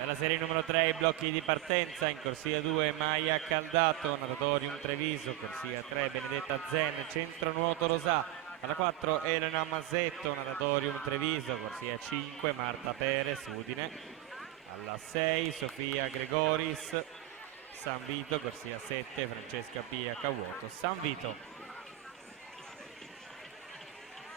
Per la serie numero 3 i blocchi di partenza: in corsia 2 Maia Caldato, Natatorium Treviso, corsia 3 Benedetta Zen, Centro Nuoto Rosà, alla 4 Elena Masetto, Natatorium Treviso, corsia 5 Marta Perez, Udine, alla 6 Sofia Gregoris, San Vito, corsia 7 Francesca Pia Cavuoto, San Vito.